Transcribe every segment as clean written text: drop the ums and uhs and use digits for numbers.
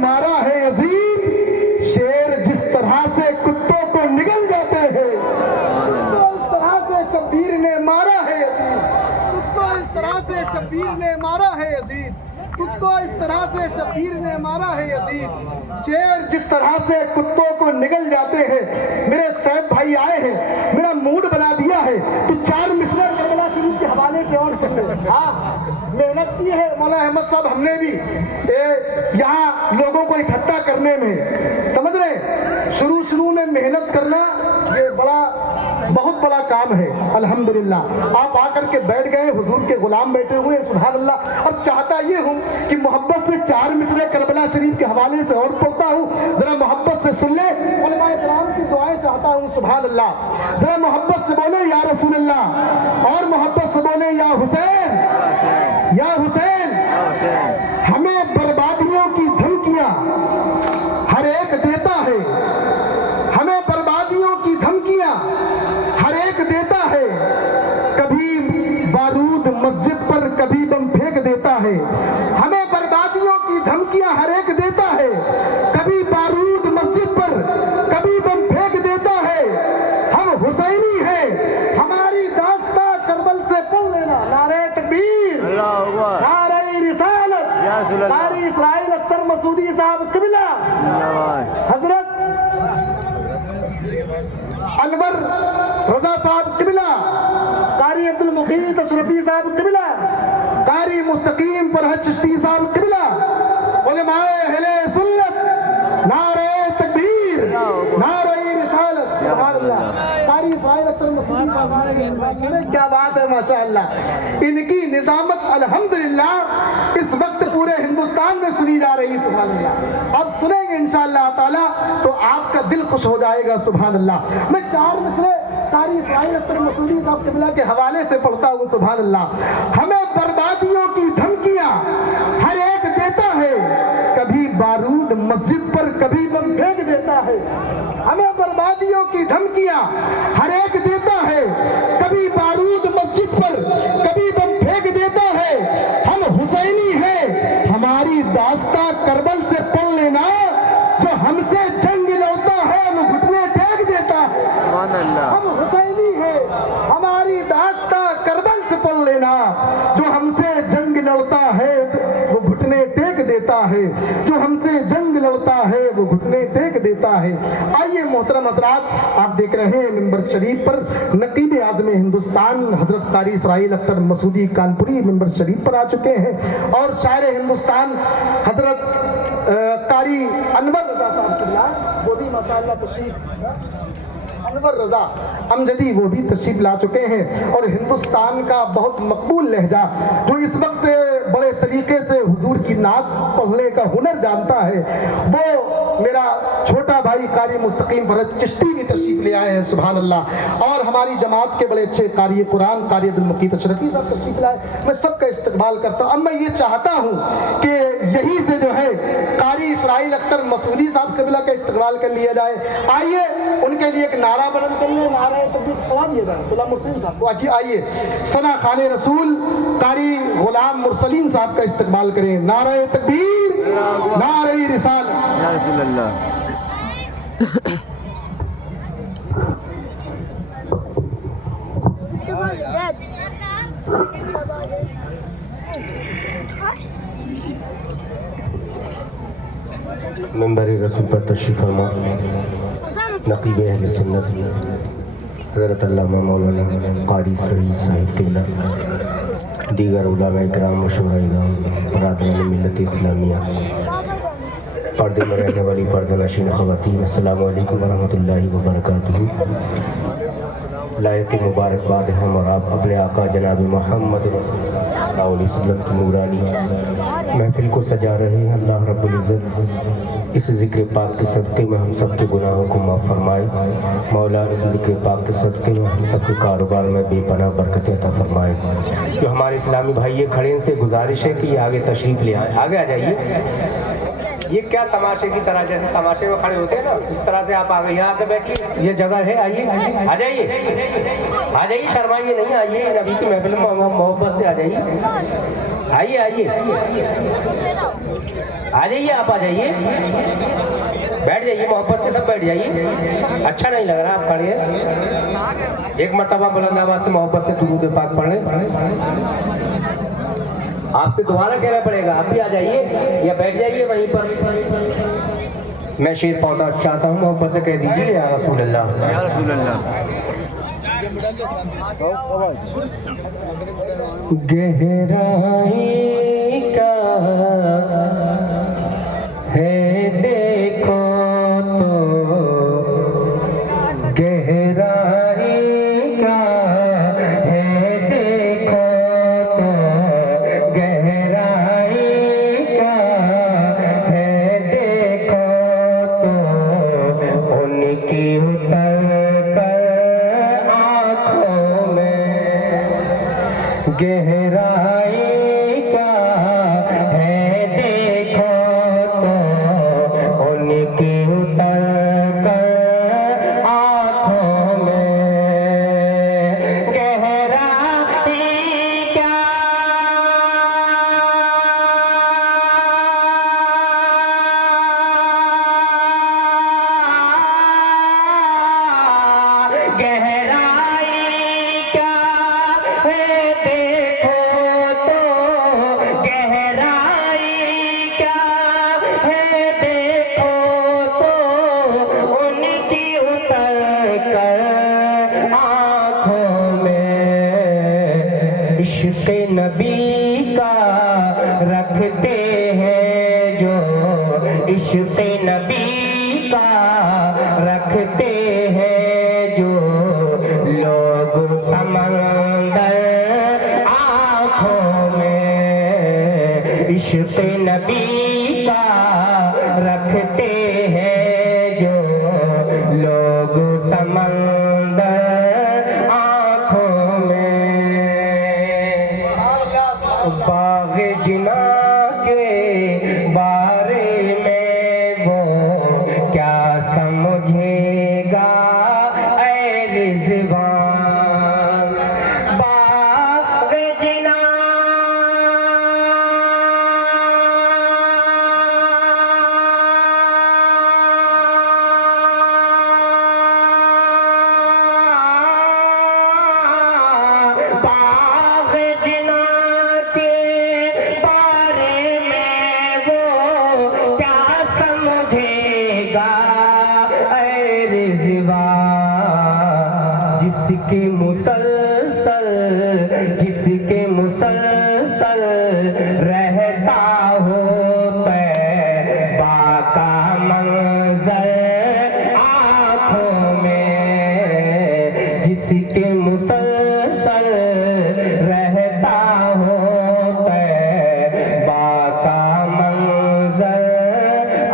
مارا ہے یزید، شیر جس طرح سے کتوں کو نگل جاتے ہیں، اس طرح سے شبیر نے مارا ہے یزید، تجھ کو اس طرح سے شبیر نے مارا ہے یزید، تجھ کو اس طرح سے شبیر نے مارا ہے یزید، شیر جس طرح سے کتوں کو نگل جاتے ہیں۔ میرے صاحب بھائی آئے ہیں، میرا موڈ بنا دیا ہے، تو 4 مصرع کربلا شریف کے حوالے سے اور سن لیں۔ ہاں محنت کی ہے مولا احمد صاحب ہم نے بھی یہاں لوگوں کو اکٹھا کرنے میں، سمجھ رہے ہیں، شروع میں محنت کرنا یہ بہت بڑا کام ہے۔ الحمدللہ آپ آ کر کے بیٹھ گئے، حضور کے غلام بیٹھے ہوئے ہیں، سبحان اللہ۔ اب چاہتا یہ ہوں کہ محبت سے 4 مصرع کربلا شریف کے حوالے سے اور پڑھتا ہوں، ذرا محبت سے سن لیں، علماء کرام کی دعائیں چاہتا ہوں، سبحان اللہ۔ ذرا محبت سے بولے یا رسول اللہ، اور محبت سے بولے یا حسین، یا حسین۔ ہمیں بربادیوں کی دھمکیاں ہر ایک دیتا ہے، ہمیں بربادیوں کی دھمکیاں ہر ایک دیتا ہے، کبھی بارود مسجد پر کبھی بم پھینک دیتا ہے، ہمیں بربادیوں کی دھمکیاں ہر ایک دیتا ہے، کبھی بارود مسجد پر کبھی بم پھینک دیتا ہے، ہم حسینی ہیں، ہماری داستاں کربل سے پڑھ لینا، نعرہ تکبیر، نعرہ رسالت، قاری اسرائیل اختر مسعودی صاحب قبلہ، حضرت انور رضا صاحب قبلہ، قاری عبد المقیت اشرفی صاحب قبلہ، قاری مستقیم فرحت چشتی صاحب قبلہ، علماء اہل سنت، نعرہ تکبیر، نعرہ رسالت، سبحان اللہ۔ قاری اسرائیل اختر مسعودی صاحب، کیا بات ہے ماشاءاللہ، ان کی نظامت الحمدللہ اس وقت پورے ہندوستان میں سنی جا رہی، سبحان اللہ۔ اب سنیں گے انشاءاللہ تعالی تو آپ کا دل خوش ہو جائے گا، سبحان اللہ۔ میں 4 مصرع قاری اسرائیل اختر مسعودی صاحب قبلہ کے حوالے سے پڑھتا ہوں، سبحان اللہ۔ ہمیں بربادیوں کی دھمکیاں ہر ایک دیتا ہے، کبھی بارود مسجد پر کبھی بم پھینک دیتا ہے، ہمیں بربادیوں کی دھمکیاں ہر ایک دیتا ہے، کبھی بارود مسجد پر کبھی بم پھینک دیتا ہے، ہم حسینی ہیں، ہماری داستاں کربل سے پڑھ لینا، جو ہم سے جنگ لڑتا ہے وہ گھٹنے ٹیک دیتا ہے، ہم حسینی ہیں، ہماری داستاں کربل سے پڑھ لینا، جو ہم سے جنگ لڑتا ہے وہ گھٹنے ٹیک دیتا ہے، جو ہم سے جنگ لڑتا ہے وہ گھٹنے ٹیک دیتا ہے۔ آئیے محترم حضرات، آپ دیکھ رہے ہیں ممبر شریف پر نقیب اعظم ہندوستان حضرت قاری اسرائیل اختر مسعودی کانپوری ممبر شریف پر آ چکے ہیں، اور شاعر ہندوستان حضرت قاری انور رضا صاحب قبلہ وہ بھی ماشاءاللہ تشریف، انور رضا امجدی وہ بھی تشریف لا چکے ہیں، اور ہندوستان کا بہت مقبول لہجہ جو اس وقت بڑے سلیقے سے حضور کی نعت پڑھنے کا ہنر جانتا ہے، وہ میرا چھوٹا بھائی قاری مستقیم فرحت چشتی بھی تشریف لے آئے ہیں، سبحان اللہ۔ اور ہماری جماعت کے بڑے اچھے قاری قرآن قاری عبد المقیت اشرفی صاحب تشریف لائے، میں سب کا استقبال کرتا ہوں۔ اب میں یہ چاہتا ہوں کہ یہی سے جو ہے قاری اسرائیل اختر مسعودی صاحب قبلہ کا استقبال کر لیا جائے۔ آئیے ان کے لیے ایک نعرہ بلند کر لیں، نعرہ تکبیر پڑھائیے گا غلام مرسلین صاحب کو۔ آئیے ثنا خان رسول قاری غلام مرسلین صاحب کا استقبال کریں، نعرہ تکبیر، نعرہ رسالت، یا رسول اللہ۔ ممبر رسول پر تشریف فرما نقیب اہل سنت حضرت علامہ مولانا قاری اسرائیل صاحب قبلہ، دیگر علماء اکرام و شہداء برادران ملت اسلامیہ، پردے میں رہنے والی پردہ نشین خواتین، السلام علیکم ورحمۃ اللہ وبرکاتہ۔ لائق مبارکباد ہم اور آپ اپنے آقا جناب محمد رسول اللہ علیہ وسلم کی نورانی محفل کو سجا رہے ہیں۔ اللہ رب العزت اس ذکر پاک کے صدقے میں ہم سب کے گناہوں کو معاف فرمائے، مولا اس ذکر پاک کے صدقے میں ہم سب کے کاروبار میں بے پناہ برکتیں عطا فرمائے۔ جو ہمارے اسلامی بھائی کھڑے ان سے گزارش ہے کہ یہ آگے تشریف لے آئے، آگے آ جائیے۔ یہ کیا تماشے کی طرح، جیسے تماشے میں کھڑے ہوتے ہیں نا، اس طرح سے آپ آگے یہاں آ کے بیٹھیے، یہ جگہ ہے، آئیے آ جائیے، آ جائیے، شرمائیے نہیں، آئیے نبی کی محفل میں محبت سے آ جائیے، آئیے آئیے آ جائیے، آپ آ جائیے، بیٹھ جائیے، محبت سے سب بیٹھ جائیے، اچھا نہیں لگ رہا آپ کھڑے ہیں، ایک مرتبہ بلند آواز سے محبت سے درود پاک پڑھ لیں، آپ سے دوبارہ کہنا پڑے گا، آپ بھی آ جائیے یا بیٹھ جائیے وہیں پر، میں شیر پودا چاہتا ہوں، محبت سے کہہ دیجیے یا رسول اللہ، یا رسول اللہ۔ گہرائی کا ہے دیکھو تو، گہرائی کا ہے دیکھو تو، گہرائی کا ہے دیکھو تو، ان کی اتر کر آنکھوں میں، گہرائی کا ہے دیکھو تو، ان کی اتر کر آنکھوں میں، گہرائی کا گہرائی کا ہے دیکھو تو، گہرائی کا ہے دیکھو تو، ان کی اتر کر آنکھوں میں، عشق نبی کا رکھتے ہیں جو، عشق نبی کا رکھتے ہیں جو لوگ سمندر آنکھوں میں، عشق نبی کا رکھتے ہیں جو لوگ سمندر آنکھوں میں، باغ جنا کے بارے میں وہ کیا سمجھے گا اے رضوان، باغ جنا باغ جنا کے بارے میں وہ کیا سمجھے گا اے رضوان، جس کے مسلسل، جس کے مسلسل رہتا ہو طیبہ کا منظر آنکھوں میں، جس کے مسلسل رہتا ہو طیبہ کا منظر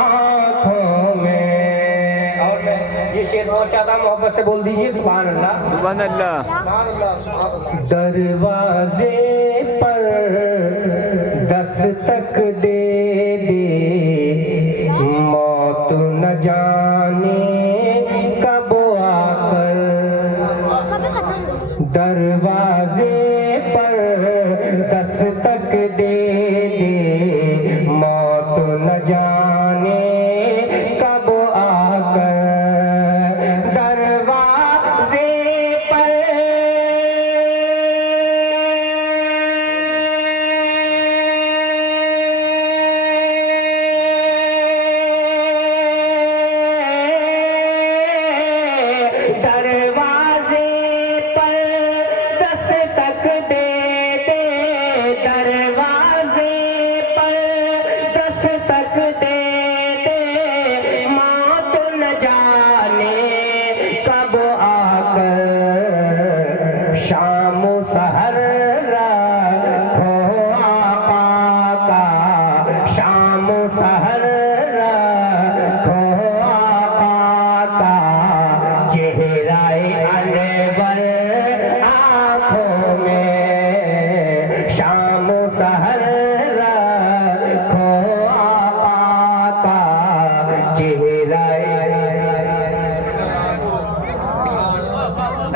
آنکھوں میں، اور میں یہ شعر بہت چاہتا ہوں، محبت سے بول دیجیے سبحان اللہ، سبحان اللہ۔ دروازے پر دستک دے دے موت نہ جانے کب آ کر، دروازے پر دستک دے دے موت نہ جانے کب آ کر، دروازے پر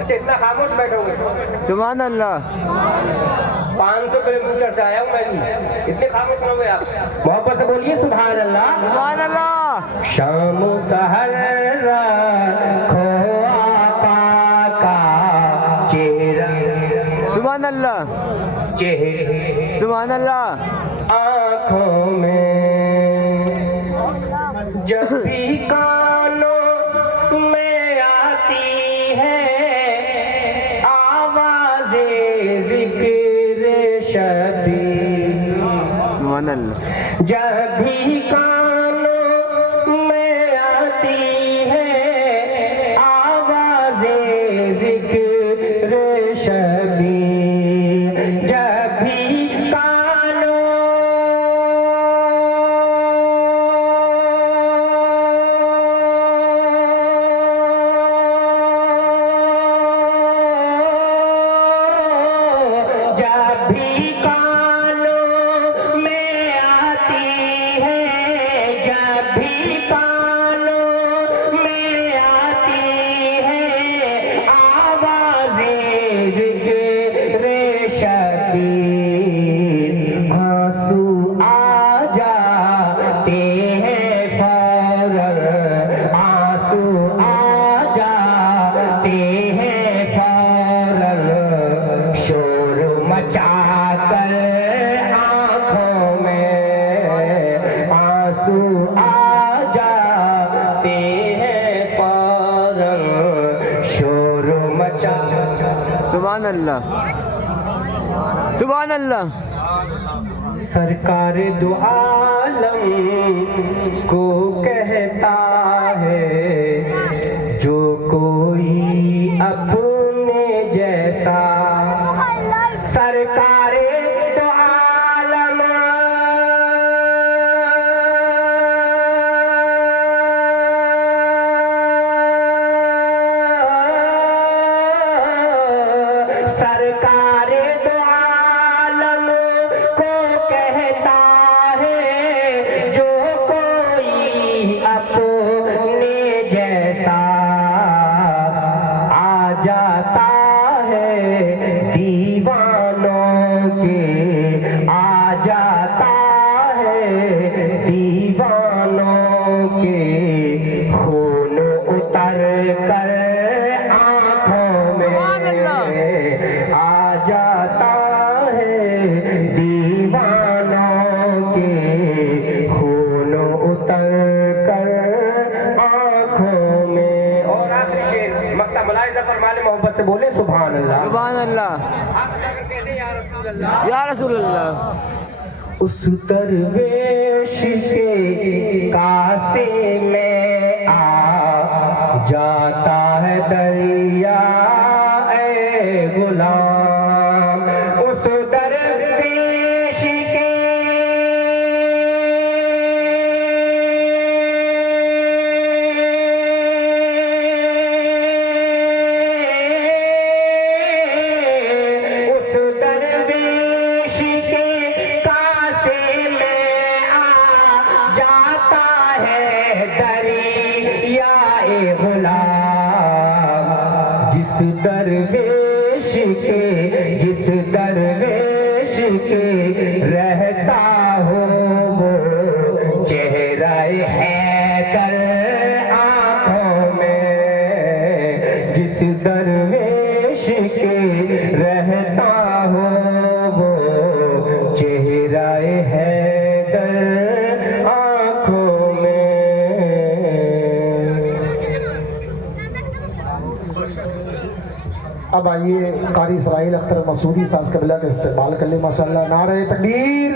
اچھا اتنا خاموش بیٹھو گے؟ سبحان اللہ 500 کلومیٹر سے آیا ہوں میں بھی، اتنے خاموش رہو گے آپ؟ محبت سے بولیے سبحان اللہ۔ سبحان اللہ شام سحر رکھو آقا کا چہرہ، سبحان اللہ چہرے سبحان اللہ آنکھوں میں، جب بھی کانوں میں آتی ہے آواز ذکر شبیر، سبحان اللہ جب بھی کانوں میں آتی ہے آواز ذکر شبیر، جب بھی جب بھی کانوں میں آتی ہے، جب بھی کانوں میں آتی ہے آواز ذکر شبیر، آنسو آ جاتے ہیں فوراً، آنسو آ جاتے ہیں فوراً، شور مچا کر آنکھوں میں آنسو آ جاتے ہیں فوراً، شور مچا۔ سبحان اللہ سبحان اللہ سرکار دو عالم کو کہتا ہے جو کوئی اپنے جیسا، سرکار دو عالم سرکار دو عالم کو کہتا ہے جو کوئی اپنے جیسا، آ جاتا ہے دیوانوں کے، آ جاتا ہے دیوانوں کے، خون اتر کر آنکھوں میں آ جاتا ہے دیوانوں کے، خون اتر کر آنکھوں میں۔ اور آخری شعر مقطع ملاحظہ فرما لیں، محبت سے بولے سبحان اللہ۔ سبحان اللہ یا رسول اللہ اس درویش کے کاسے میں آ جاتا ہے دریا اے غلام، اس درویش کے اس درویش کے کاسے میں آ جاتا ہے دریا اے غلام، جس درویش کے، جس درویش کے رہتا ہو وہ چہرہ حیدر آنکھوں میں، جس درویش کے رہتا ہو وہ چہرہ حیدر آنکھوں میں۔ اب آئیے قاری اسرائیل اختر مسعودی صاحب قبلہ کا استقبال کر لیں۔ ماشاءاللہ، نعرہ تکبیر۔